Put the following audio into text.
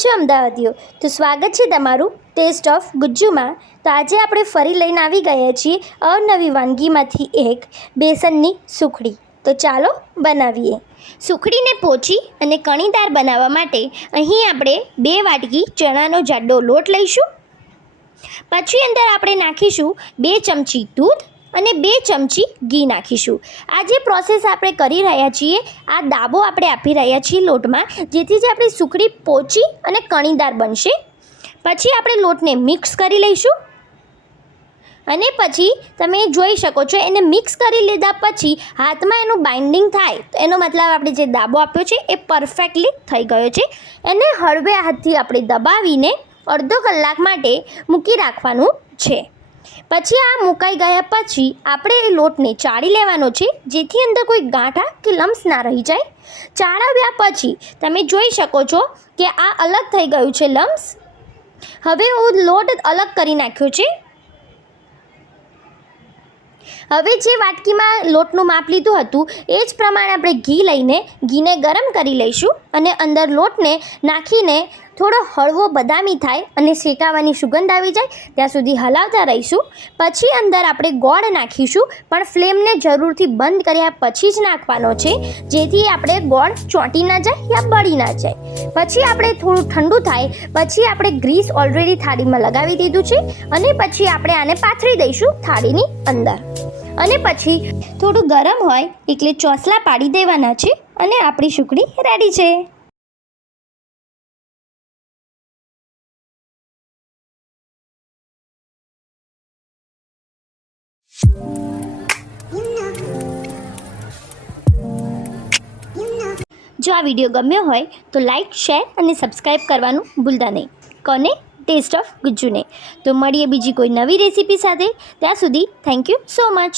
છો અમદાવાદીઓ? તો સ્વાગત છે તમારું ટેસ્ટ ઓફ ગુજ્જુમાં। તો આજે આપણે ફરી લઈને આવી ગયા છીએ અવનવી વાનગીમાંથી એક બેસનની સુખડી। તો ચાલો બનાવીએ। સુખડીને પોચી અને કણીદાર બનાવવા માટે અહીં આપણે 2 વાટકી ચણાનો જાડો લોટ લઈશું। પછી અંદર આપણે નાખીશું 2 ચમચી દૂધ અને 2 ચમચી ઘી નાખીશું। આ જે પ્રોસેસ આપણે કરી રહ્યા છીએ, આ દાબો આપણે આપી રહ્યા છીએ લોટમાં, જેથી જે આપણી સુખડી પોચી અને કણીદાર બનશે। પછી આપણે લોટને મિક્સ કરી લઈશું અને પછી તમે જોઈ શકો છો એને મિક્સ કરી લીધા પછી હાથમાં એનું બાઇન્ડિંગ થાય તો એનો મતલબ આપણે જે દાબો આપ્યો છે એ પરફેક્ટલી થઈ ગયો છે। એને હળવે હાથથી આપણે દબાવીને અડધો કલાક માટે મૂકી રાખવાનું છે। પછી આ મુકાઈ ગયા પછી આપણે એ લોટને ચાળી લેવાનો છે, જેથી અંદર કોઈ ગાંઠા કે લમ્સ ના રહી જાય। ચાળવ્યા પછી તમે જોઈ શકો છો કે આ અલગ થઈ ગયું છે લમ્સ। હવે હું લોટ અલગ કરી નાખ્યો છે। હવે જે વાટકીમાં લોટનું માપ લીધું હતું એ જ પ્રમાણે આપણે ઘી લઈને ઘીને ગરમ કરી લઈશું અને અંદર લોટને નાખીને થોડો હળવો બદામી થાય અને શેકાવાની સુગંધ આવી જાય ત્યાં સુધી હલાવતા રહીશું। પછી અંદર આપણે ગોળ નાખીશું, પણ ફ્લેમને જરૂરથી બંધ કર્યા પછી જ નાખવાનો છે, જેથી આપણે ગોળ ચોંટી ના જાય યા બળી ના જાય। પછી આપણે થોડું ઠંડુ થાય પછી આપણે ગ્રીસ ઓલરેડી થાળીમાં લગાવી દીધું છે અને પછી આપણે આને પાથરી દઈશું થાળીની અંદર। અને પછી થોડું ગરમ હોય એટલે ચોસલા પાડી દેવાના છે અને આપણી સુખડી રેડી છે। જો આ વિડીયો ગમ્યો હોય તો લાઈક, શેર અને સબસ્ક્રાઈબ કરવાનું ભૂલતા નહીં। કોને? ટેસ્ટ ઓફ ગુજ્જુને। તો મળીએ બીજી કોઈ નવી રેસીપી સાથે। ત્યાં સુધી થેન્ક યુ સો મચ।